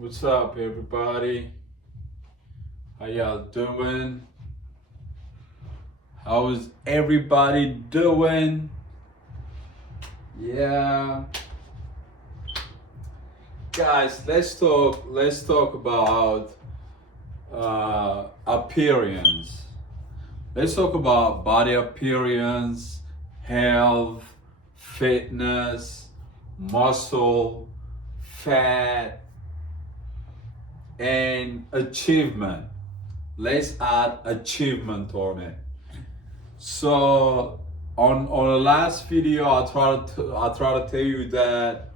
What's up, everybody? How y'all doing? How's everybody doing? Yeah, guys, let's talk about appearance. Let's talk about body appearance, health, fitness, muscle, fat, and achievement. Let's add achievement on it. So on the last video, I try to tell you that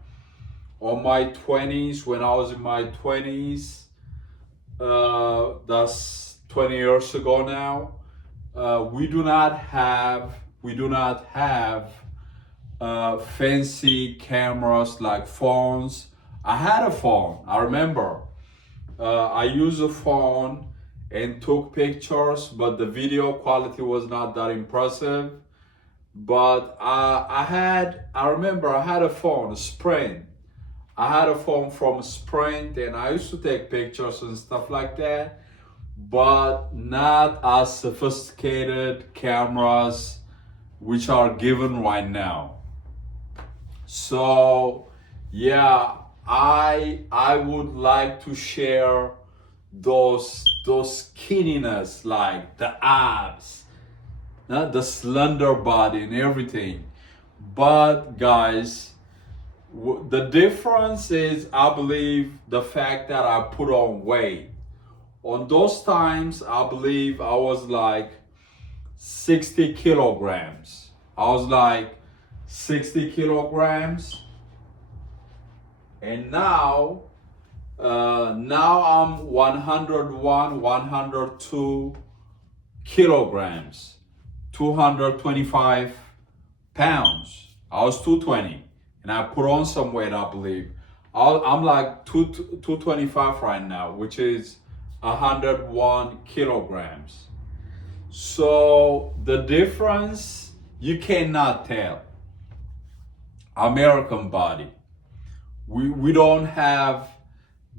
on my 20s, when I was in my 20s, that's 20 years ago now. We do not have fancy cameras like phones. I had a phone. I remember. I used a phone and took pictures, but the video quality was not that impressive. But I remember I had a phone, a Sprint. I had a phone from Sprint, and I used to take pictures and stuff like that, but not as sophisticated cameras which are given right now. So yeah, I would like to share those skinniness, like the abs, the slender body and everything. But guys, the difference is, I believe, the fact that I put on weight. On those times, I believe I was like 60 kilograms. I was like 60 kilograms, and now I'm 101, 102 kilograms, 225 pounds. I was 220, and I put on some weight, I believe. I'm like 225 right now, which is 101 kilograms. So the difference, you cannot tell. American body, we don't have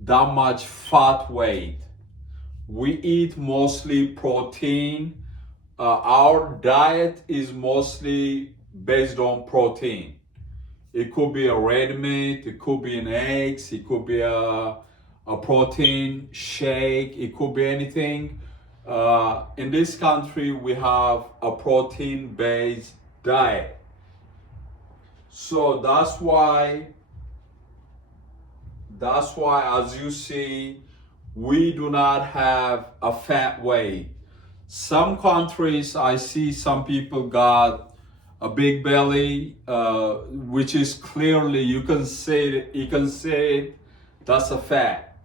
that much fat weight. We eat mostly protein. Our diet is mostly based on protein. It could be a red meat, it could be an eggs, it could be a protein shake, it could be anything. In this country, we have a protein based diet. So that's why, as you see, we do not have a fat weight. Some countries, I see some people got a big belly, which is clearly, you can say that's a fat.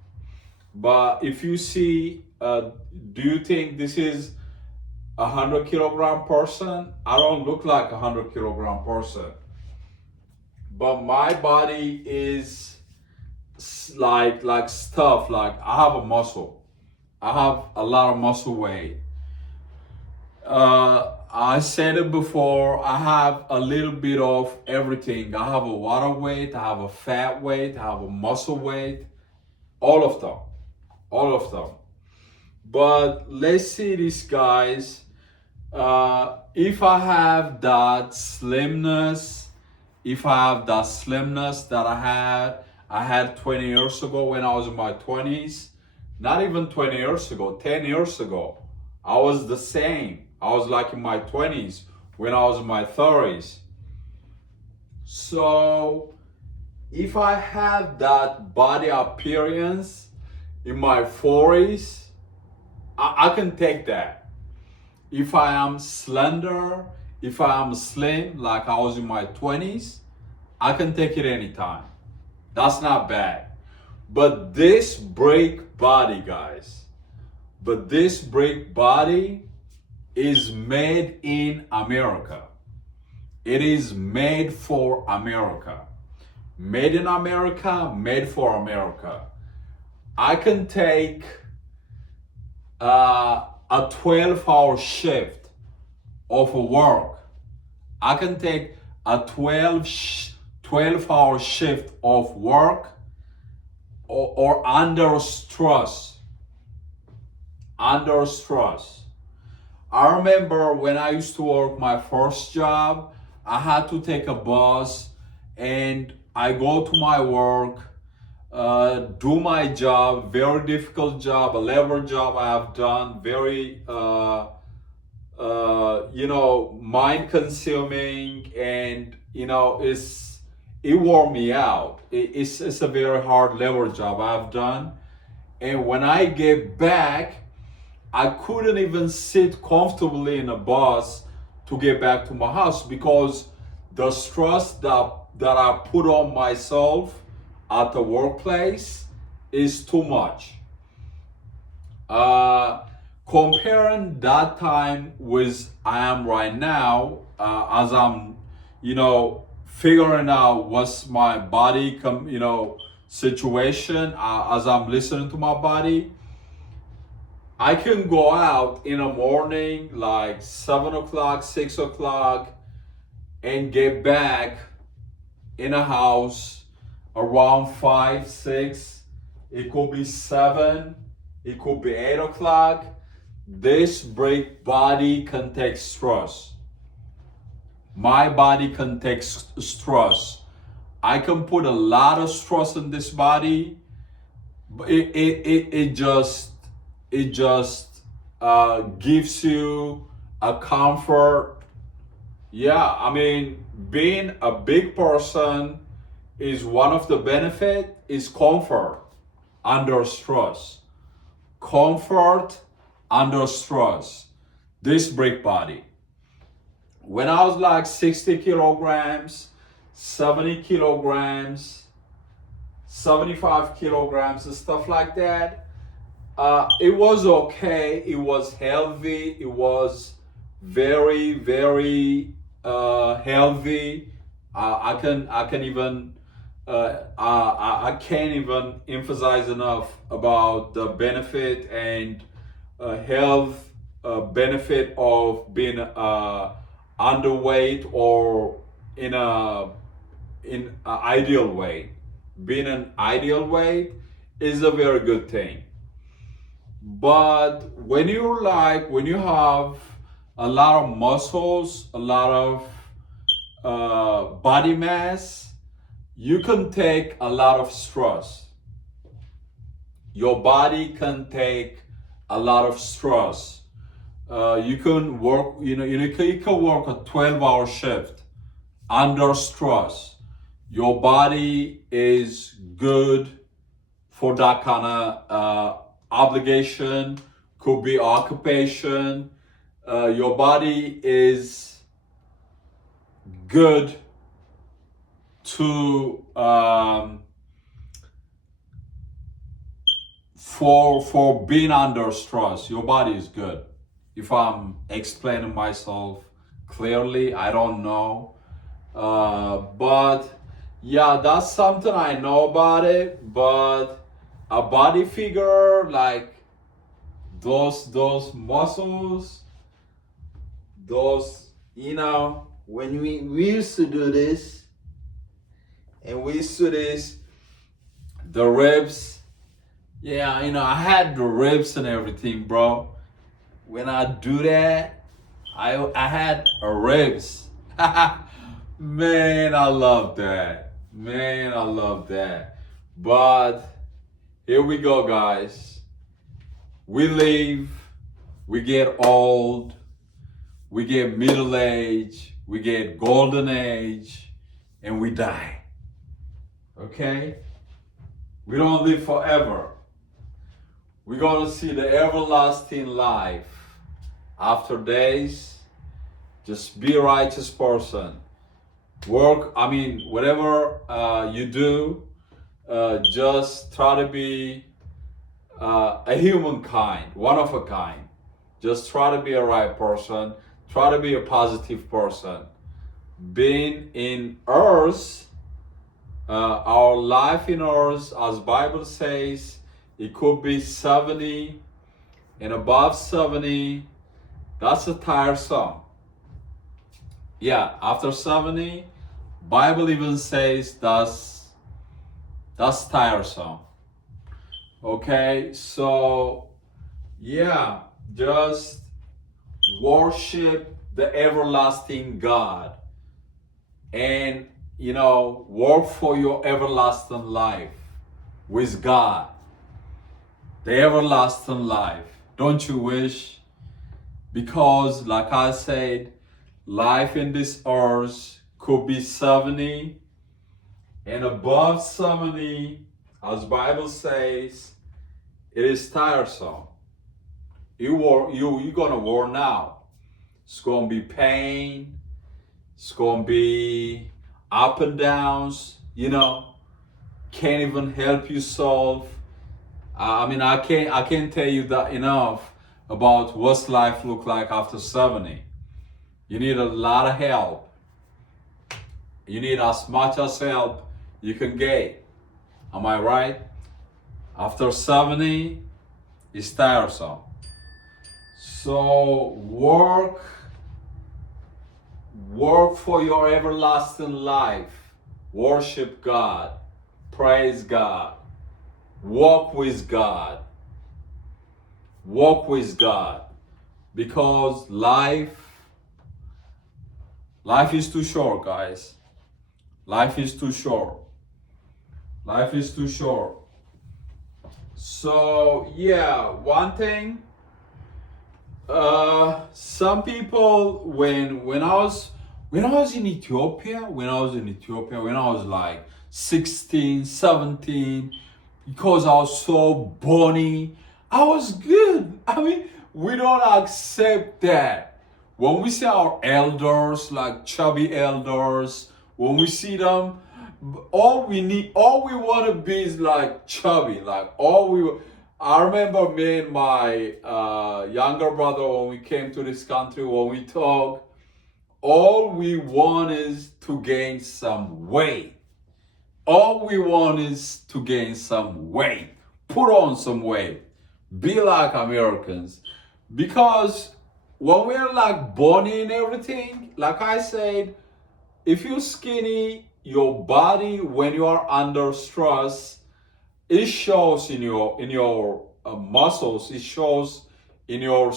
But if you see, do you think this is 100 kilogram person? I don't look like 100 kilogram person, but my body is like stuff. Like, I have a muscle. I have a lot of muscle weight. I said it before. I have a little bit of everything. I have a water weight. I have a fat weight. I have a muscle weight. All of them. All of them. But let's see this, guys. If I have that slimness, that I had 20 years ago when I was in my 20s, not even 20 years ago, 10 years ago, I was the same. I was like in my 20s when I was in my 30s. So if I have that body appearance in my 40s, I can take that. If I am slender, if I am slim like I was in my 20s, I can take it anytime. That's not bad. But this break body, guys, is made in America. It is made for America. Made in America, made for America. I can take a 12-hour shift of work. I can take a 12-hour shift of work or under stress. Under stress. I remember when I used to work my first job, I had to take a bus and I go to my work, do my job, very difficult job, a labor job I have done, very, mind consuming, and, it wore me out. It's a very hard labor job I've done. And when I get back, I couldn't even sit comfortably in a bus to get back to my house because the stress that I put on myself at the workplace is too much. Comparing that time with I am right now, as I'm, figuring out what's my body, situation, as I'm listening to my body. I can go out in the morning, like 7 o'clock, 6 o'clock, and get back in a house around 5, 6. It could be 7. It could be 8 o'clock. This body can take stress. My body can take stress. I can put a lot of stress in this body, but it just gives you a comfort. Yeah, I mean, being a big person is one of the benefit is comfort under stress. Comfort under stress. This big body. When I was like 60 kilograms, 70 kilograms, 75 kilograms, and stuff like that, it was okay. It was healthy. It was very, very healthy. I can't even emphasize enough about the benefit and health benefit of being underweight or in an ideal weight. Being an ideal weight is a very good thing. But when you have a lot of muscles, a lot of body mass, you can take a lot of stress. Your body can take a lot of stress. You can work, you can work a 12-hour shift under stress. Your body is good for that kind of obligation, could be occupation. Your body is good to for being under stress. Your body is good. If I'm explaining myself clearly, I don't know, but yeah, that's something I know about it. But a body figure like those muscles, those, when we used to do this, and we used to this, the ribs, yeah, I had the ribs and everything, bro. When I do that, I had a ribs. Man, I love that. Man, I love that. But here we go, guys. We live, we get old, we get middle age, we get golden age, and we die. Okay? We don't live forever. We're gonna see the everlasting life after days. Just be a righteous person. Work, whatever you do, just try to be a humankind, one of a kind. Just try to be a right person. Try to be a positive person. Being in earth, our life in earth, as Bible says, it could be 70 and above 70. That's a tiresome. Yeah, after 70, Bible even says that's tiresome. Okay, so yeah, just worship the everlasting God and work for your everlasting life with God, the everlasting life. Don't you wish? Because, like I said, life in this earth could be 70 and above 70, as Bible says, it is tiresome. You're gonna worn out. It's gonna be pain. It's gonna be up and downs. Can't even help you solve. I mean, I can't tell you that enough about what's life look like after 70. You need a lot of help. You need as much as help you can get. Am I right? After 70, it's tiresome. So work for your everlasting life. Worship God. Praise God. Walk with God. Walk with God. Because life is too short, guys. Life is too short. Life is too short. So yeah, one thing. Some people when I was in Ethiopia, when I was like 16, 17, because I was so bony, I was good. I mean, we don't accept that. When we see our elders, like chubby elders, when we see them, all we want to be is like chubby. I remember me and my younger brother when we came to this country, when we talk, all we want is to gain some weight. All we want is to gain some weight, put on some weight, be like Americans. Because when we're like bony and everything, like I said, if you're skinny, your body, when you are under stress, it shows in your muscles. It shows in your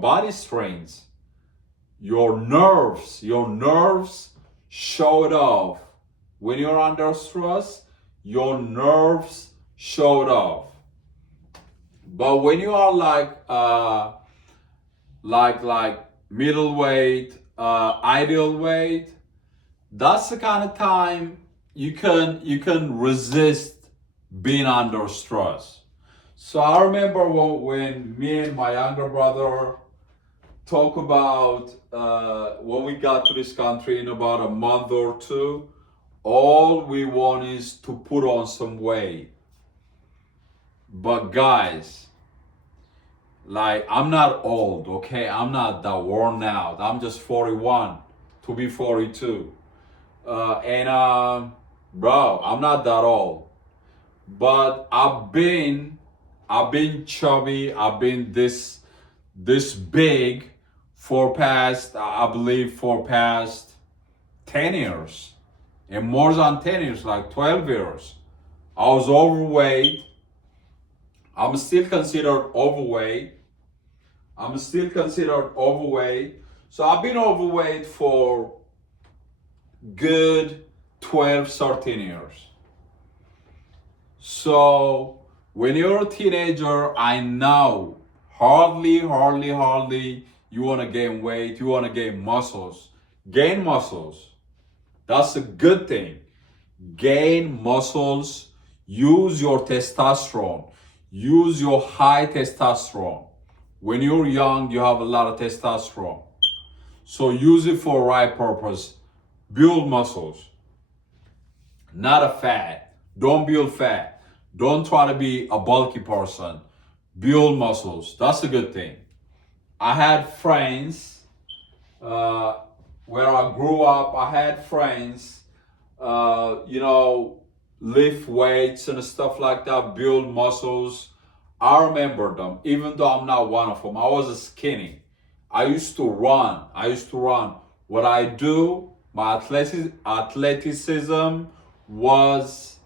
body strength, your nerves show it off. When you're under stress, your nerves show it off. But when you are like middleweight, ideal weight, that's the kind of time you can resist being under stress. So I remember when me and my younger brother talk about when we got to this country in about a month or two, all we want is to put on some weight. But guys, like, I'm not old, okay? I'm not that worn out. I'm just 41 to be 42. And bro, I'm not that old. But I've been chubby. I've been this big for past, I believe, for past 10 years. And more than 10 years, like 12 years. I was overweight. I'm still considered overweight. So I've been overweight for good 12, 13 years. So when you're a teenager, I know hardly you want to gain weight, you want to gain muscles. Gain muscles. That's a good thing. Gain muscles. Use your testosterone. Use your high testosterone. When you're young, you have a lot of testosterone. So use it for the right purpose. Build muscles. Not a fat. Don't build fat. Don't try to be a bulky person. Build muscles. That's a good thing. I had friends where I grew up. I had friends, lift weights and stuff like that, build muscles. I remember them, even though I'm not one of them. I was skinny. I used to run. What I do, my athleticism was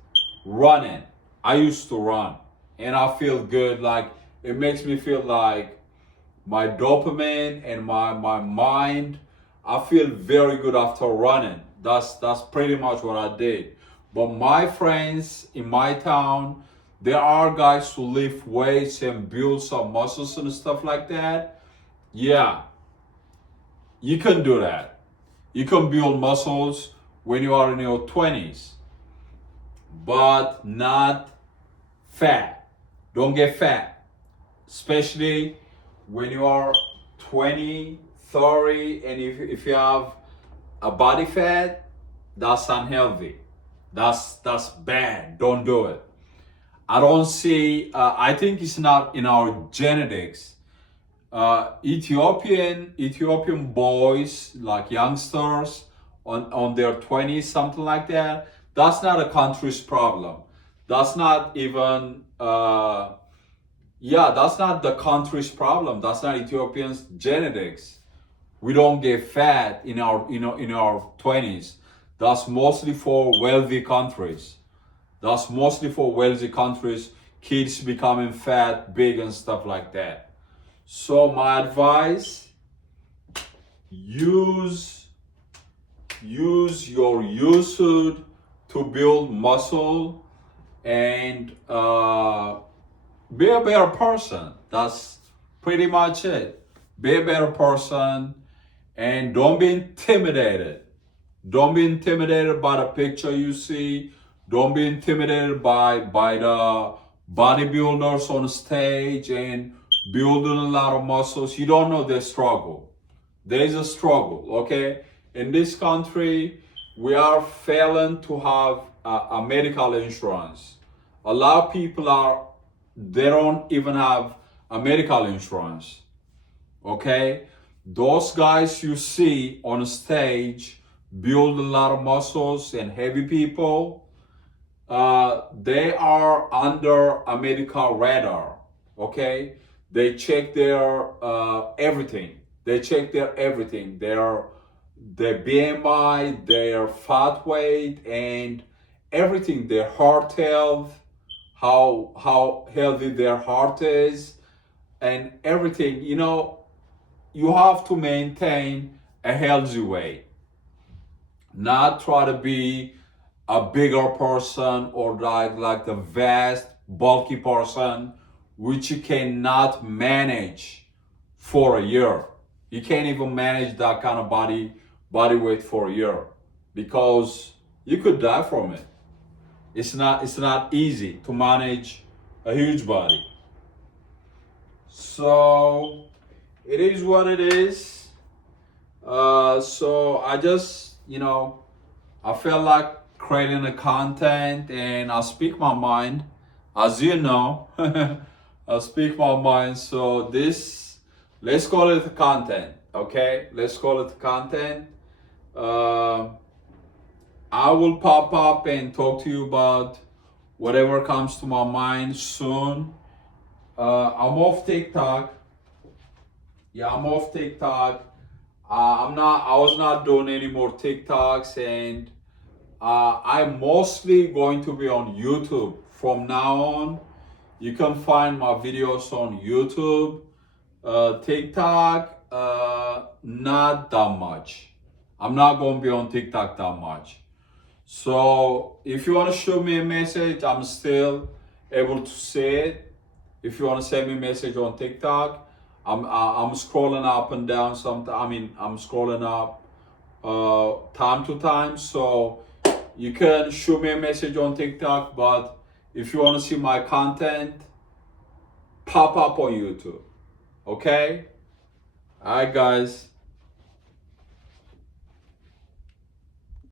running. I used to run. and I feel good. Like it makes me feel like my dopamine and my mind. I feel very good after running. That's pretty much what I did. But my friends in my town, there are guys who lift weights and build some muscles and stuff like that. Yeah, you can do that. You can build muscles when you are in your 20s, but not fat. Don't get fat, especially when you are 20, 30, and if you have a body fat, that's unhealthy. That's bad. Don't do it. I don't see. I think it's not in our genetics. Ethiopian boys, like youngsters on their 20s, something like that. That's not a country's problem. That's not even. That's not the country's problem. That's not Ethiopians' genetics. We don't get fat in our 20s. That's mostly for wealthy countries. That's mostly for wealthy countries. Kids becoming fat, big, and stuff like that. So my advice: use your usage to build muscle and be a better person. That's pretty much it. Be a better person and don't be intimidated. Don't be intimidated by the picture you see. Don't be intimidated by the bodybuilders on stage and building a lot of muscles. You don't know their struggle. There is a struggle, okay? In this country, we are failing to have a medical insurance. A lot of people they don't even have a medical insurance, okay? Those guys you see on stage build a lot of muscles and heavy people, they are under a medical radar, okay? They check their everything. They check their everything. Their BMI, their fat weight, and everything. Their heart health, how healthy their heart is, and everything. You have to maintain a healthy weight. Not try to be a bigger person or like the vast, bulky person, which you cannot manage for a year. You can't even manage that kind of body weight for a year because you could die from it. It's not easy to manage a huge body. So it is what it is. So I just, I felt like creating the content and I speak my mind. As you know, I speak my mind. So let's call it the content, okay? Let's call it the content. I will pop up and talk to you about whatever comes to my mind soon. I'm off TikTok. Yeah, I'm off TikTok. I was not doing any more TikToks, and I'm mostly going to be on YouTube from now on. You can find my videos on YouTube. TikTok, not that much. I'm not going to be on TikTok that much. So if you want to shoot me a message, I'm still able to see it. If you want to send me a message on TikTok, I'm scrolling up and down. I'm scrolling up time to time. So you can shoot me a message on TikTok. But if you want to see my content, pop up on YouTube. Okay? All right, guys.